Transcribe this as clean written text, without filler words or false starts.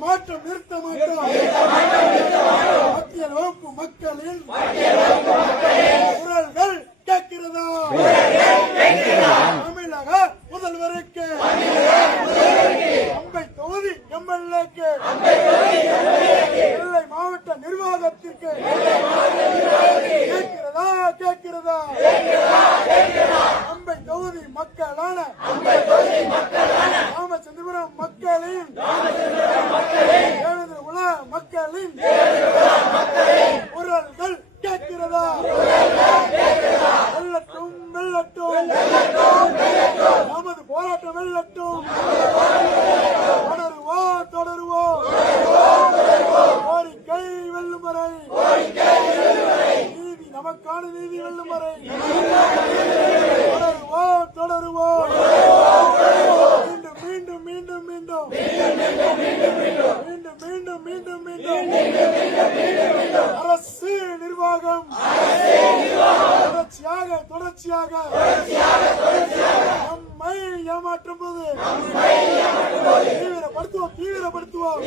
மாட்டோம் நிறுத்த மாட்டோம் மத்திய வகுப்பு மக்களின் குரல்கள் கேட்கிறதா தமிழக முதல்வருக்கு அம்பை தொகுதி எம்எல்ஏக்கு நெல்லை மாவட்ட நிர்வாகத்திற்கு கேட்கிறதா அம்பை தொகுதி மக்களான ராமச்சந்திரபுரம் மக்களின் உல மக்களின் குரல்கள் கேட்கிறதா வெல்லட்டும் நமது போராட்டம் வெல்லட்டும் தொடருவோம் கோரிக்கை வெல்லும் வரை நீதி நமக்கான நீதி வெல்லும் வரை தொடருவோம் மீண்டும் அரசு நிர்வாகம் தொடர்ச்சியாக நம்மை ஏமாற்றும் போது தீவிரப்படுத்துவோம்